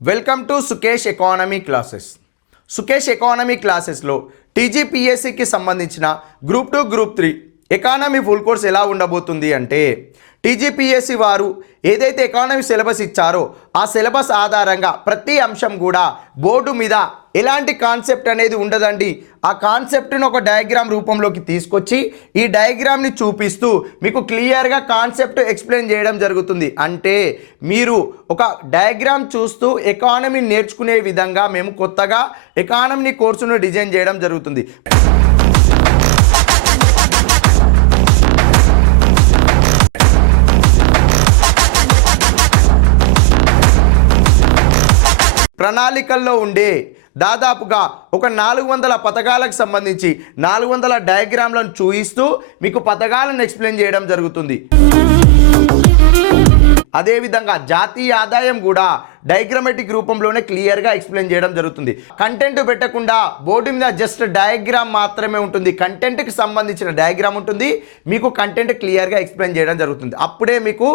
Welcome to Sukesh economy classes. Sukesh economy క్లాసెస్లో టీజీపీఎస్సీకి సంబంధించిన group 2 group 3 economy full course ఎలా ఉండబోతుంది అంటే, టీజీపీఎస్సీ వారు ఏదైతే ఎకానమీ సిలబస్ ఇచ్చారో ఆ సిలబస్ ఆధారంగా ప్రతి అంశం కూడా బోర్డు మీద ఎలాంటి కాన్సెప్ట్ అనేది ఉండదండి. ఆ కాన్సెప్ట్ను ఒక డయాగ్రామ్ రూపంలోకి తీసుకొచ్చి ఈ డయాగ్రామ్ని చూపిస్తూ మీకు క్లియర్గా కాన్సెప్ట్ ఎక్స్ప్లెయిన్ చేయడం జరుగుతుంది. అంటే మీరు ఒక డయాగ్రామ్ చూస్తూ ఎకానమీ నేర్చుకునే విధంగా మేము కొత్తగా ఎకానమీ కోర్సును డిజైన్ చేయడం జరుగుతుంది. ప్రణాళికల్లో ఉండే దాదాపుగా ఒక 400 పథకాలకు సంబంధించి 400 డయాగ్రామ్లను చూపిస్తూ మీకు పథకాలను ఎక్స్ప్లెయిన్ చేయడం జరుగుతుంది. అదేవిధంగా జాతీయ ఆదాయం కూడా డయాగ్రామెటిక్ రూపంలోనే క్లియర్గా ఎక్స్ప్లెయిన్ చేయడం జరుగుతుంది. కంటెంట్ పెట్టకుండా బోర్డు మీద జస్ట్ డయాగ్రామ్ మాత్రమే ఉంటుంది. కంటెంట్కి సంబంధించిన డయాగ్రామ్ ఉంటుంది, మీకు కంటెంట్ క్లియర్గా ఎక్స్ప్లెయిన్ చేయడం జరుగుతుంది. అప్పుడే మీకు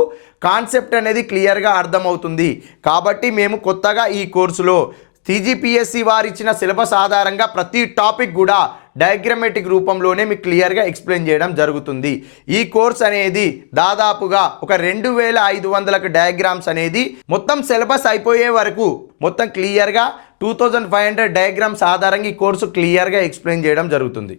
కాన్సెప్ట్ అనేది క్లియర్గా అర్థమవుతుంది. కాబట్టి మేము కొత్తగా ఈ కోర్సులో టీజీపీఎస్సీ వారు ఇచ్చిన సిలబస్ ఆధారంగా ప్రతి టాపిక్ కూడా డయాగ్రామెటిక్ రూపంలోనే మీకు క్లియర్గా ఎక్స్ప్లెయిన్ చేయడం జరుగుతుంది. ఈ కోర్స్ అనేది దాదాపుగా ఒక 2500 డయాగ్రామ్స్ అనేది మొత్తం సిలబస్ అయిపోయే వరకు మొత్తం క్లియర్గా 2500 డయాగ్రామ్స్ ఆధారంగా ఈ కోర్సు క్లియర్గా ఎక్స్ప్లెయిన్ చేయడం జరుగుతుంది.